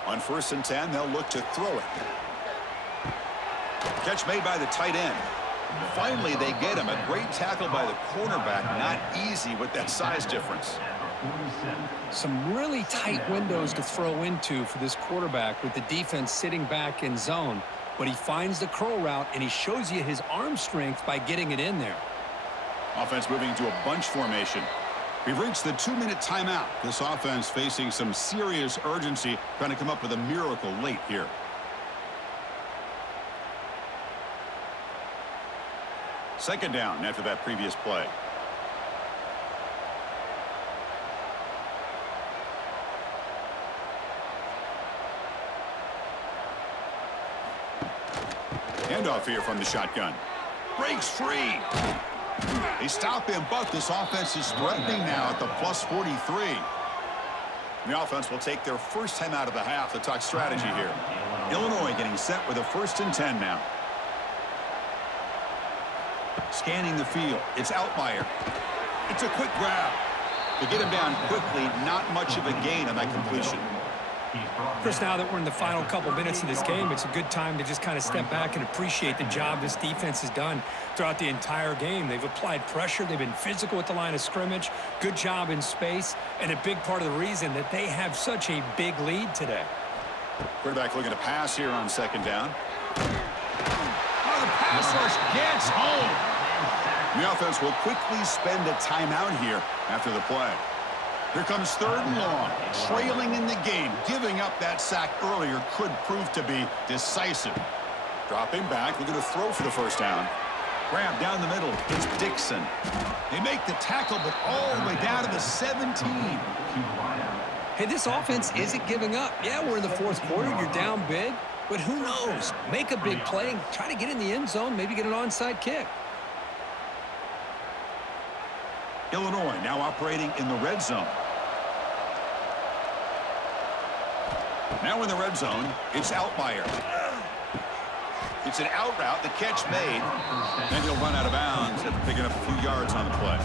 On 1st and 10, they'll look to throw it. Catch made by the tight end. Finally, they get him. A great tackle by the cornerback. Not easy with that size difference. Some really tight windows to throw into for this quarterback with the defense sitting back in zone. But he finds the curl route, and he shows you his arm strength by getting it in there. Offense moving into a bunch formation. We've reached the 2-minute timeout. This offense facing some serious urgency, trying to come up with a miracle late here. Second down after that previous play. Handoff here from the shotgun. Breaks free. They stop him, but this offense is threatening now at the plus 43. The offense will take their first time out of the half to talk strategy here. Illinois getting set with a 1st and 10 now. Scanning the field. It's Outlier. It's a quick grab. To get him down quickly, not much of a gain on that completion. Chris, now that we're in the final couple minutes of this game, it's a good time to just kind of step back and appreciate the job this defense has done throughout the entire game. They've applied pressure. They've been physical at the line of scrimmage. Good job in space, and a big part of the reason that they have such a big lead today. Quarterback looking to pass here on 2nd down. Oh, the pass rush gets home. The offense will quickly spend a timeout here after the play. Here comes 3rd and long. Trailing in the game. Giving up that sack earlier could prove to be decisive. Dropping back, looking to throw for the first down. Grab down the middle. It's Dixon. They make the tackle, but all the way down to the 17. Hey, this offense isn't giving up. Yeah, we're in the fourth quarter. You're down big, but who knows? Make a big play and try to get in the end zone, maybe get an onside kick. Illinois now operating in the red zone. Now in the red zone, it's Outlier. It's an out route, the catch made. Then he'll run out of bounds after picking up a few yards on the play.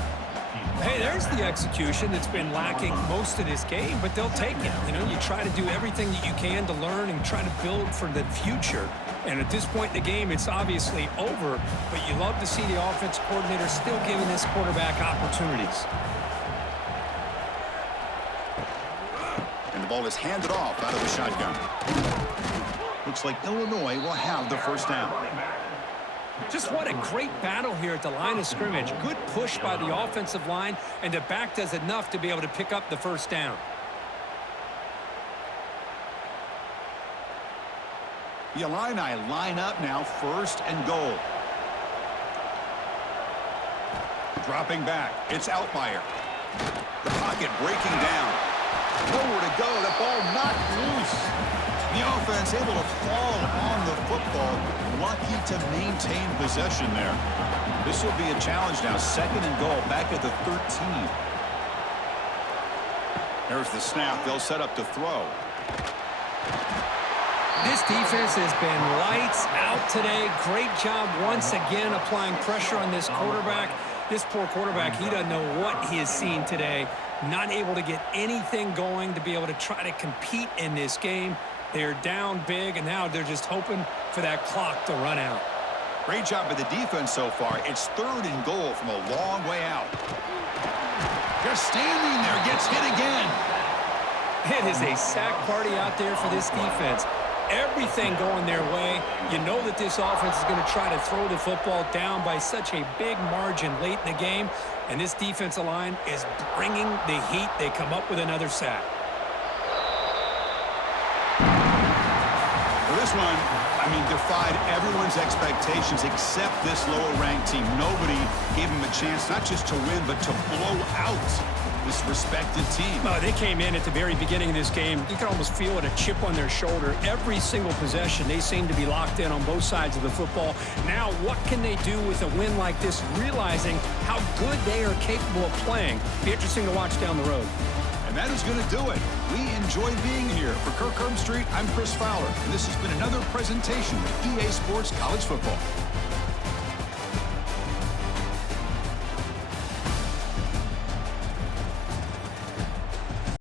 Hey, there's the execution that's been lacking most of this game, but they'll take it. You know, you try to do everything that you can to learn and try to build for the future. And at this point in the game, it's obviously over, but you love to see the offense coordinator still giving this quarterback opportunities. And the ball is handed off out of the shotgun. Looks like Illinois will have the first down. Just what a great battle here at the line of scrimmage. Good push by the offensive line, and the back does enough to be able to pick up the first down. The Illini line up now, 1st and goal. Dropping back, it's Outlier. The pocket breaking down. Nowhere to go, the ball knocked loose. The offense able to fall on the football, lucky to maintain possession there. This will be a challenge now, 2nd and goal, back at the 13. There's the snap, they'll set up to throw. This defense has been lights out today. Great job once again applying pressure on this quarterback. This poor quarterback, he doesn't know what he has seen today. Not able to get anything going to be able to try to compete in this game. They're down big, and now they're just hoping for that clock to run out. Great job by the defense so far. It's 3rd and goal from a long way out. Just standing there, gets hit again. It is a sack party out there for this defense. Everything going their way. You know that this offense is going to try to throw the football down by such a big margin late in the game, and this defensive line is bringing the heat. They come up with another sack. Well, this one, I mean, defied everyone's expectations except this lower-ranked team. Nobody gave them a chance not just to win, but to blow out this respected team. They came in at the very beginning of this game. You can almost feel it, a chip on their shoulder. Every single possession, they seem to be locked in on both sides of the football. Now, what can they do with a win like this, realizing how good they are capable of playing? Be interesting to watch down the road. And that is going to do it. We enjoy being here. For Kirk Street, I'm Chris Fowler, and this has been another presentation of EA Sports College Football.